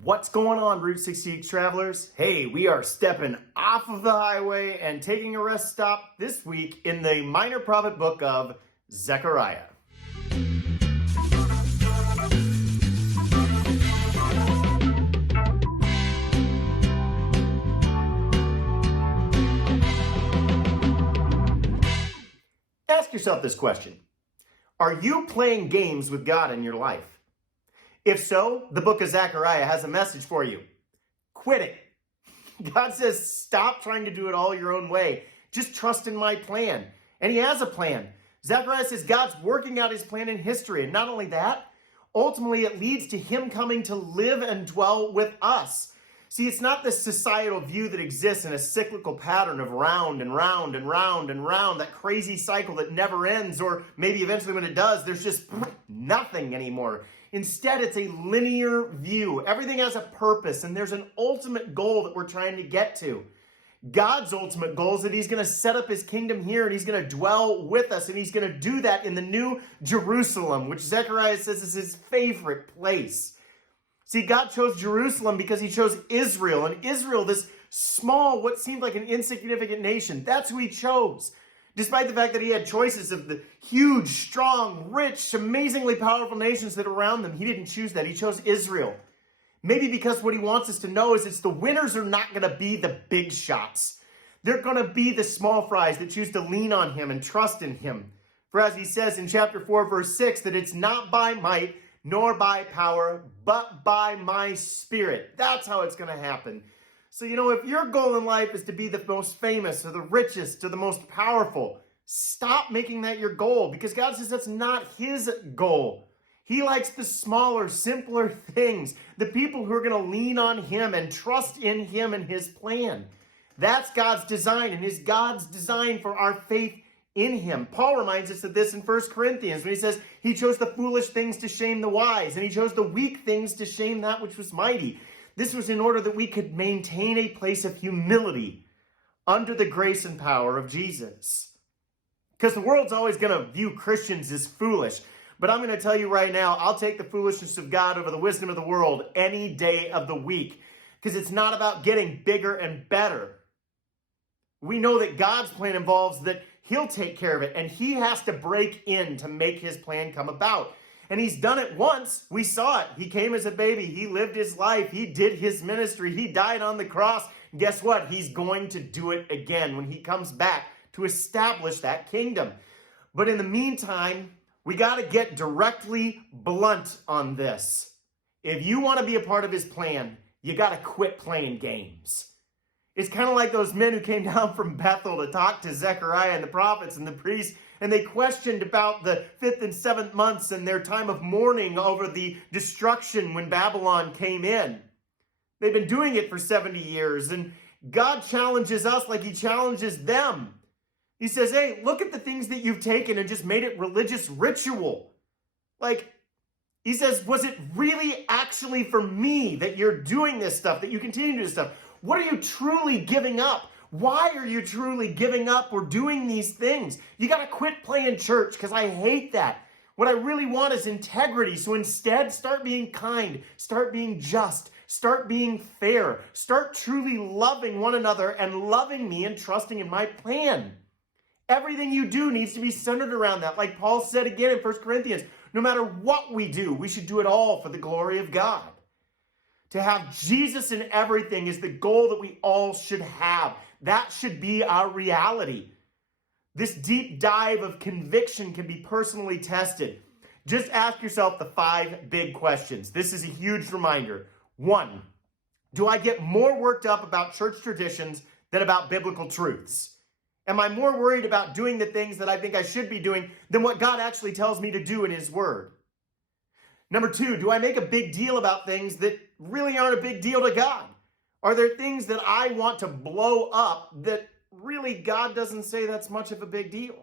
What's going on, Route 66 travelers? Hey, we are stepping off of the highway and taking a rest stop this week in the minor prophet book of Zechariah. Ask yourself this question. Are you playing games with God in your life? If so, the book of Zechariah has a message for you. Quit it. God says, stop trying to do it all your own way. Just trust in my plan. And he has a plan. Zechariah says God's working out his plan in history. And not only that, ultimately it leads to him coming to live and dwell with us. See, it's not this societal view that exists in a cyclical pattern of round and round and round and round, that crazy cycle that never ends, or maybe eventually when it does, there's just nothing anymore. Instead, it's a linear view. Everything has a purpose, and there's an ultimate goal that we're trying to get to. God's ultimate goal is that he's going to set up his kingdom here, and he's going to dwell with us, and he's going to do that in the new Jerusalem, which Zechariah says is his favorite place. See, God chose Jerusalem because he chose Israel, and Israel, this small, what seemed like an insignificant nation, that's who he chose. Despite the fact that he had choices of the huge, strong, rich, amazingly powerful nations that are around them, he didn't choose that. He chose Israel. Maybe because what he wants us to know is the winners are not going to be the big shots. They're going to be the small fries that choose to lean on him and trust in him. For as he says in chapter 4, verse 6, that it's not by might nor by power, but by my spirit. That's how it's going to happen. So, if your goal in life is to be the most famous or the richest or the most powerful, stop making that your goal, because God says that's not his goal. He likes the smaller, simpler things, the people who are going to lean on him and trust in him and his plan. That's God's design, and is God's design for our faith in him. Paul reminds us of this in 1 Corinthians when he says he chose the foolish things to shame the wise, and he chose the weak things to shame that which was mighty. This was in order that we could maintain a place of humility under the grace and power of Jesus. Because the world's always going to view Christians as foolish. But I'm going to tell you right now, I'll take the foolishness of God over the wisdom of the world any day of the week. Because it's not about getting bigger and better. We know that God's plan involves that he'll take care of it. And he has to break in to make his plan come about. And he's done it once. We saw it. He came as a baby. He lived his life. He did his ministry. He died on the cross. And guess what? He's going to do it again when he comes back to establish that kingdom. But in the meantime, we got to get directly blunt on this. If you want to be a part of his plan, you got to quit playing games. It's kind of like those men who came down from Bethel to talk to Zechariah and the prophets and the priests, and they questioned about the 5th and 7th months and their time of mourning over the destruction when Babylon came in. They've been doing it for 70 years, and God challenges us like he challenges them. He says, hey, look at the things that you've taken and just made it religious ritual. He says, was it really actually for me that you're doing this stuff, that you continue to do this stuff? What are you truly giving up? Why are you truly giving up or doing these things? You got to quit playing church, because I hate that. What I really want is integrity. So instead, start being kind, start being just, start being fair, start truly loving one another and loving me and trusting in my plan. Everything you do needs to be centered around that. Like Paul said again in 1 Corinthians, no matter what we do, we should do it all for the glory of God. To have Jesus in everything is the goal that we all should have. That should be our reality. This deep dive of conviction can be personally tested. Just ask yourself the 5 big questions. This is a huge reminder. 1, do I get more worked up about church traditions than about biblical truths? Am I more worried about doing the things that I think I should be doing than what God actually tells me to do in his word? Number 2, do I make a big deal about things that really aren't a big deal to God? Are there things that I want to blow up that really God doesn't say that's much of a big deal?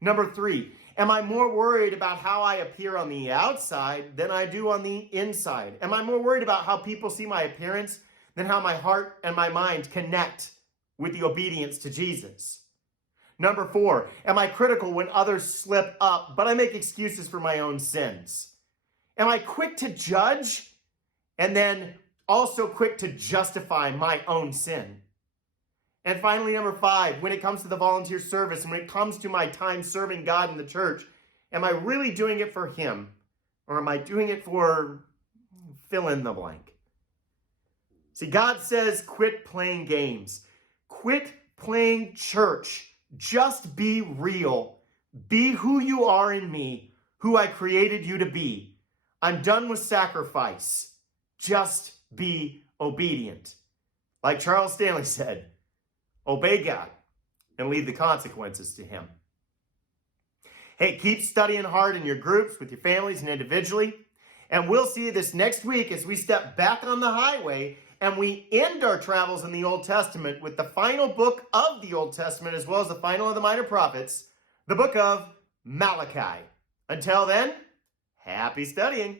Number 3, am I more worried about how I appear on the outside than I do on the inside? Am I more worried about how people see my appearance than how my heart and my mind connect with the obedience to Jesus? Number 4, am I critical when others slip up, but I make excuses for my own sins? Am I quick to judge and then also quick to justify my own sin. And finally, number 5, when it comes to the volunteer service and when it comes to my time serving God in the church, am I really doing it for him? Or am I doing it for fill in the blank? See, God says quit playing games. Quit playing church. Just be real. Be who you are in me, who I created you to be. I'm done with sacrifice. Just be obedient. Like Charles Stanley said, obey God and leave the consequences to him. Hey, keep studying hard in your groups, with your families, and individually. And we'll see you this next week as we step back on the highway and we end our travels in the Old Testament with the final book of the Old Testament, as well as the final of the minor prophets, the book of Malachi. Until then, happy studying.